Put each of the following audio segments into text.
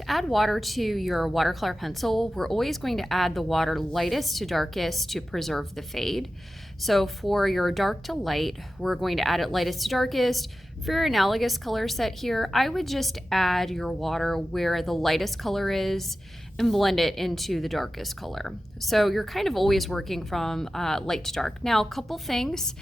To add water to your watercolor pencil, we're always going to add the water lightest to darkest to preserve the fade. So for your dark to light, we're going to add it lightest to darkest. For your analogous color set here, I would just add your water where the lightest color is and blend it into the darkest color. So you're kind of always working from light to dark. Now, a couple things.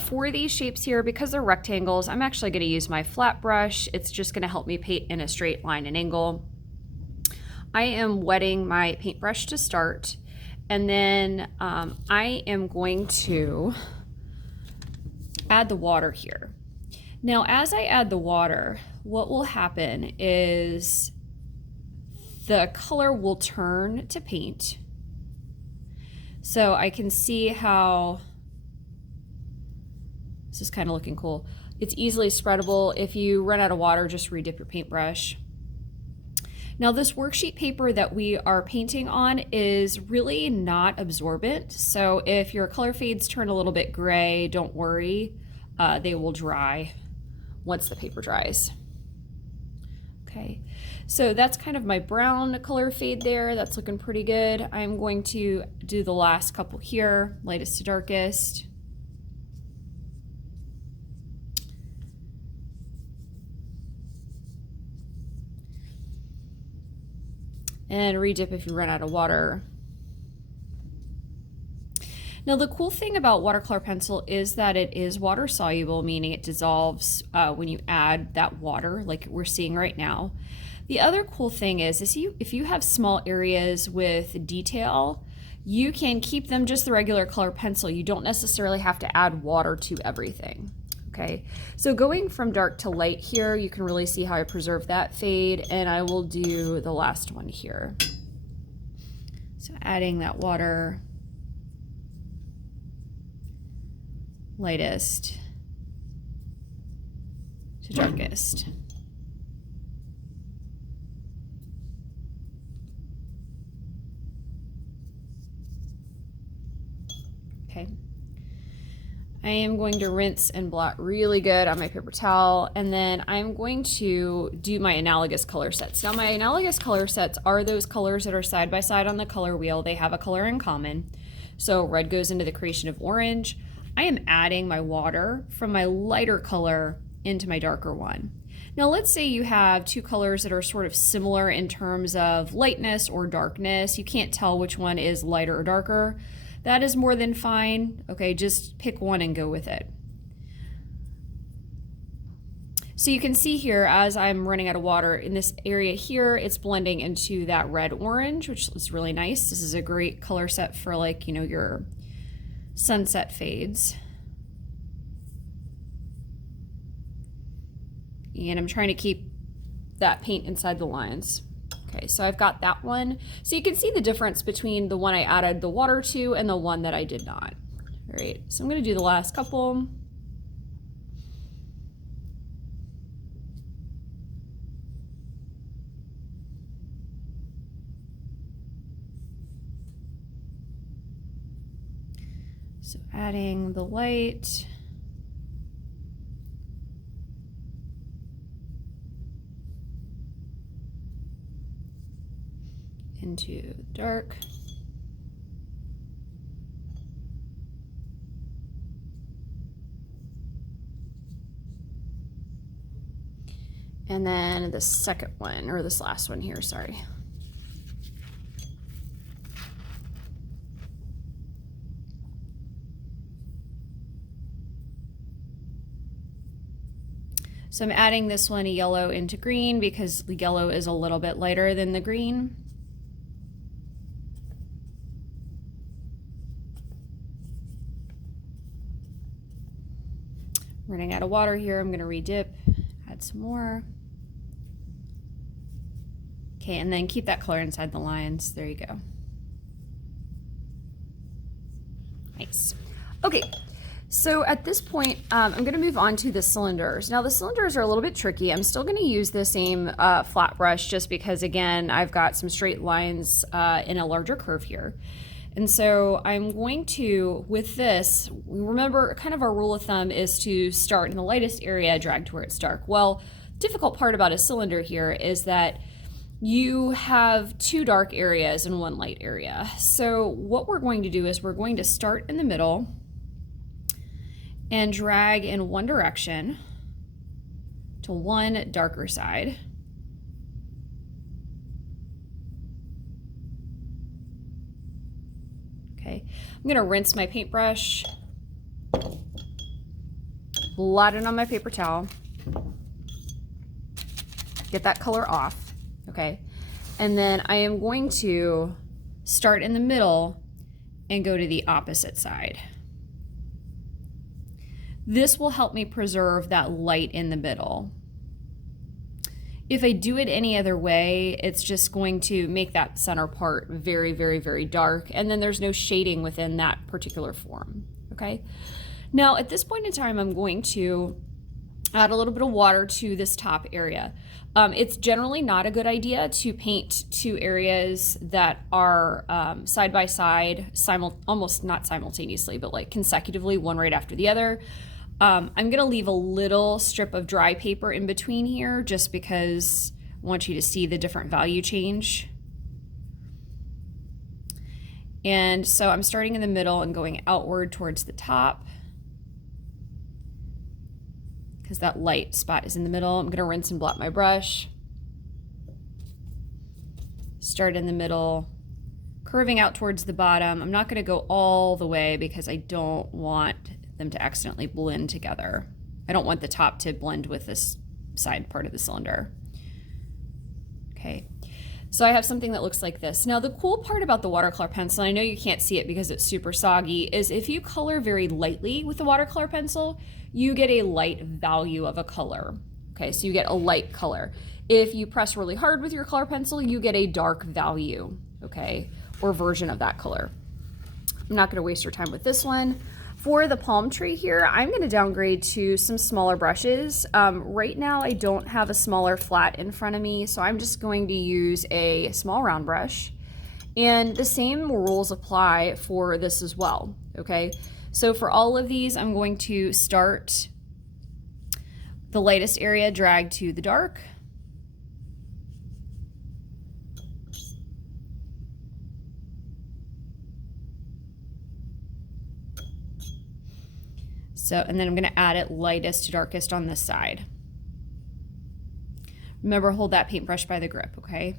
For these shapes here, because they're rectangles, I'm actually going to use my flat brush. It's just going to help me paint in a straight line and angle. I am wetting my paintbrush to start, and then I am going to add the water here. Now, as I add the water, what will happen is the color will turn to paint. So I can see how this is kind of looking cool. It's easily spreadable. If you run out of water, just redip your paintbrush. Now, this worksheet paper that we are painting on is really not absorbent. So if your color fades turn a little bit gray, don't worry. They will dry once the paper dries. Okay, so that's kind of my brown color fade there. That's looking pretty good. I'm going to do the last couple here, lightest to darkest. And redip if you run out of water. Now, the cool thing about watercolor pencil is that it is water soluble, meaning it dissolves when you add that water like we're seeing right now. The other cool thing is if you have small areas with detail, you can keep them just the regular color pencil. You don't necessarily have to add water to everything. Okay, so going from dark to light here, you can really see how I preserve that fade, and I will do the last one here. So adding that water, lightest to darkest. Okay. I am going to rinse and blot really good on my paper towel, and then I'm going to do my analogous color sets. Now, my analogous color sets are those colors that are side by side on the color wheel. They have a color in common. So red goes into the creation of orange. I am adding my water from my lighter color into my darker one. Now, let's say you have two colors that are sort of similar in terms of lightness or darkness. You can't tell which one is lighter or darker. That is more than fine. Okay, just pick one and go with it. So you can see here, as I'm running out of water in this area here, it's blending into that red orange, which is really nice. This is a great color set for, like, you know, your sunset fades. And I'm trying to keep that paint inside the lines. Okay, so I've got that one. So you can see the difference between the one I added the water to and the one that I did not. All right, so I'm gonna do the last couple. So adding the light. Into dark. And then the second one, or this last one here, sorry. So I'm adding this one yellow into green because the yellow is a little bit lighter than the green. Running out of water here, I'm going to redip, add some more. Okay, and then keep that color inside the lines. There you go. Nice. Okay, so at this point, I'm going to move on to the cylinders. Now, the cylinders are a little bit tricky. I'm still going to use the same flat brush just because, again, I've got some straight lines in a larger curve here. And so I'm going to, with this, remember kind of our rule of thumb is to start in the lightest area, drag to where it's dark. Well, difficult part about a cylinder here is that you have 2 dark areas and 1 light area. So what we're going to do is we're going to start in the middle and drag in one direction to one darker side. Okay, I'm gonna rinse my paintbrush, blot it on my paper towel, get that color off, okay? And then I am going to start in the middle and go to the opposite side. This will help me preserve that light in the middle. If I do it any other way, it's just going to make that center part very, very, very dark, and then there's no shading within that particular form, okay? Now, at this point in time, I'm going to add a little bit of water to this top area. It's generally not a good idea to paint 2 areas that are side by side, almost not simultaneously, but like consecutively, one right after the other. I'm gonna leave a little strip of dry paper in between here just because I want you to see the different value change. And so I'm starting in the middle and going outward towards the top because that light spot is in the middle. I'm gonna rinse and blot my brush. Start in the middle, curving out towards the bottom. I'm not gonna go all the way because I don't want them to accidentally blend together. I don't want the top to blend with this side part of the cylinder. Okay, so I have something that looks like this. Now the cool part about the watercolor pencil, I know you can't see it because it's super soggy, is if you color very lightly with the watercolor pencil, you get a light value of a color. Okay, so you get a light color. If you press really hard with your color pencil, you get a dark value, okay, or version of that color. I'm not gonna waste your time with this one. For the palm tree here, I'm going to downgrade to some smaller brushes. Right now I don't have a smaller flat in front of me, so I'm just going to use a small round brush. And the same rules apply for this as well, okay? So for all of these, I'm going to start the lightest area, drag to the dark. So, and then I'm gonna add it lightest to darkest on this side. Remember, hold that paintbrush by the grip, okay?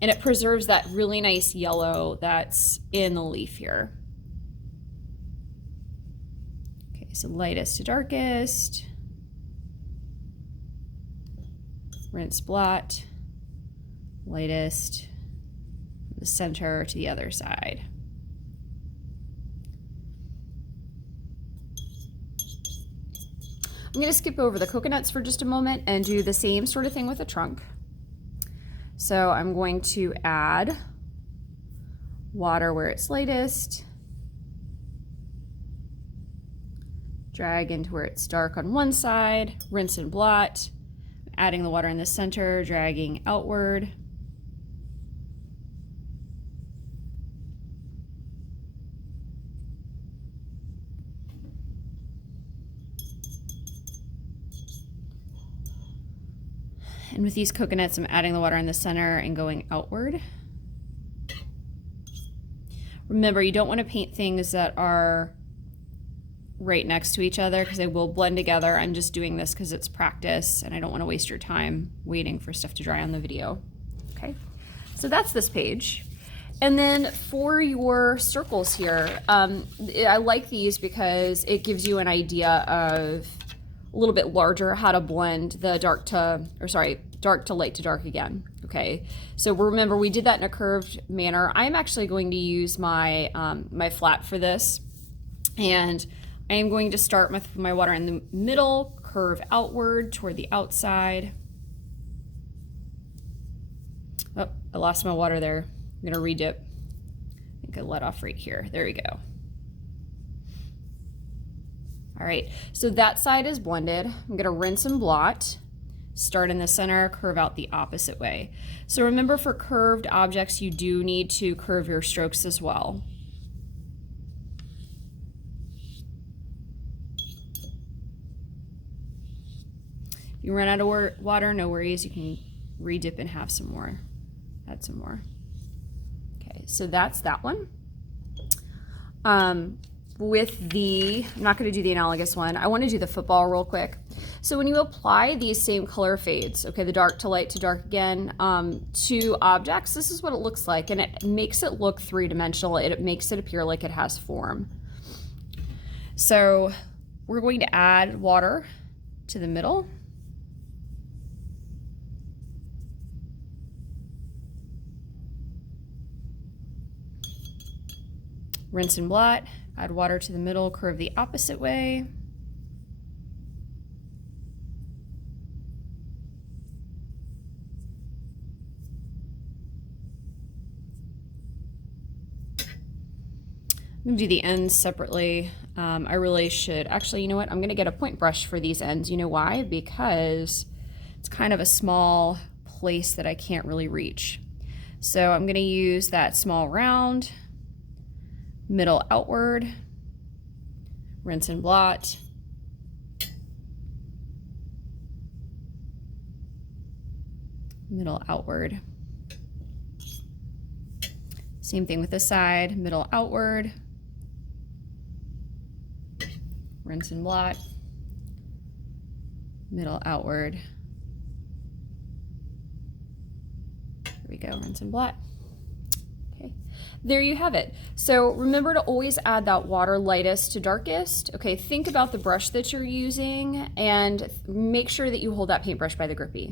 And it preserves that really nice yellow that's in the leaf here. Okay, so lightest to darkest. Rinse, blot. Lightest from the center to the other side. I'm going to skip over the coconuts for just a moment and do the same sort of thing with the trunk. So I'm going to add water where it's lightest, drag into where it's dark on one side, rinse and blot, adding the water in the center, dragging outward. And with these coconuts, I'm adding the water in the center and going outward. Remember, you don't want to paint things that are right next to each other because they will blend together. I'm just doing this because it's practice and I don't want to waste your time waiting for stuff to dry on the video. Okay, so that's this page. And then for your circles here, I like these because it gives you an idea of a little bit larger how to blend the dark to light to dark again. Okay, so remember we did that in a curved manner. I'm actually going to use my my flat for this, and I am going to start with my water in the middle, curve outward toward the outside. Oh, I lost my water there. I'm gonna redip. I think I let off right here. There we go. All right, so that side is blended. I'm gonna rinse and blot, start in the center, curve out the opposite way. So remember, for curved objects, you do need to curve your strokes as well. You run out of water, no worries. You can re-dip and have some more. Add some more. Okay, so that's that one. With the, I'm not going to do the analogous one. I want to do the football real quick. So when you apply these same color fades, okay, the dark to light to dark again, to objects, this is what it looks like, and it makes it look three-dimensional. It makes it appear like it has form. So we're going to add water to the middle. Rinse and blot, add water to the middle, curve the opposite way. I'm gonna do the ends separately. I really should, actually, you know what? I'm gonna get a point brush for these ends. You know why? Because it's kind of a small place that I can't really reach. So I'm gonna use that small round, middle outward, rinse and blot, middle outward. Same thing with this side, middle outward, rinse and blot, middle outward. There we go, rinse and blot. Okay, there you have it. So remember to always add that water lightest to darkest. Okay, think about the brush that you're using and make sure that you hold that paintbrush by the grippy.